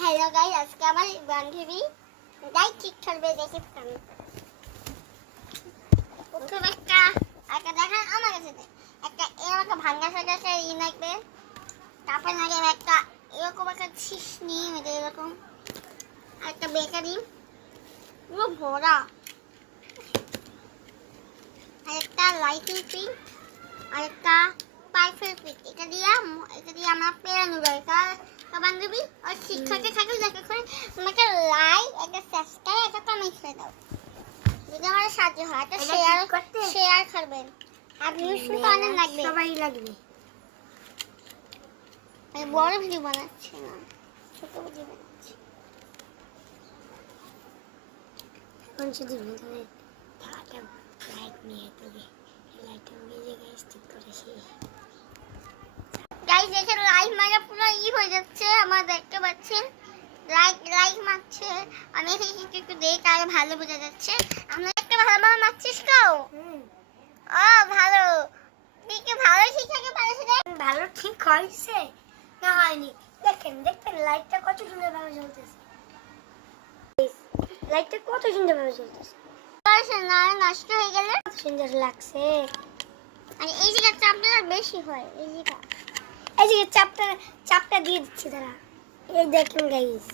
Hello guys, আজকে আমার বান্ধবী গাই ঠিক করবে দেখে আমি প্রথম একটা দেখা আমার কাছে একটা এরকম একটা ভাঙ্গা সাজা ই লাগবে। তারপর লাগে একটা এরকম একটা ছিসনি এরকম একটা বেকারি পুরো ভরা, আর একটা লাইটিং পিঙ্ক, আর একটা পাইফের পিক। এটা দিয়ে আমরা পেরানো দরকার। তো বান্ধবী আর শিক্ষকের থাকে দেখা করে আমাকে লাইক, একটা সাবস্ক্রাইব, একটা কমেন্ট করে দাও যদি আমার সাহায্য হয়। একটা শেয়ার করবেন। আপনি শুনতে অনেক লাগবে, সবাই লাগবে। আমি বড় ভিডিও বানাচ্ছি না, ছোট ভিডিও বানাচ্ছি। এখন শুধু ভিডিওতে একটা লাইক নিয়ে তবে লাইকটা মিলে গাইস ঠিক করেছি। গাইস দেখেন লাইভ মারা পুরো হয়ে যাচ্ছে, আমার দেখতে পাচ্ছেন লাইক মারছে। আমি একটু দেই তাহলে ভালো বোঝা যাচ্ছে। আমরা একটা ভালো মারছিস তো? ও ভালো, তুই কি ভালো শিখাকে পারিস রে? ভালো ঠিক হয়েছে না হয়নি দেখেন লাইটটা কত সুন্দর ভাবে জ্বলতেছে। লাইটটা কত সুন্দর ভাবে জ্বলতেছে, না নষ্ট হয়ে গেলে সুন্দর লাগছে। আর এই জায়গার চাপটা বেশি হয়, এই যে চাপটা দিয়ে দিচ্ছি তারা। এই দেখুন গাইস,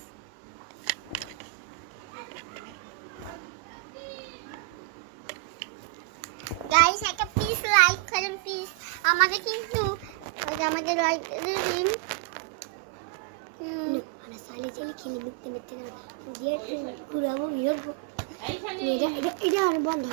একটা প্লিজ লাইক করেন প্লিজ। আমাদের কিন্তু আমাদের লাইক দিন মানে সালি খেলি মিথ্যে দিয়ে ঘুরাবো এটা আর বন্ধ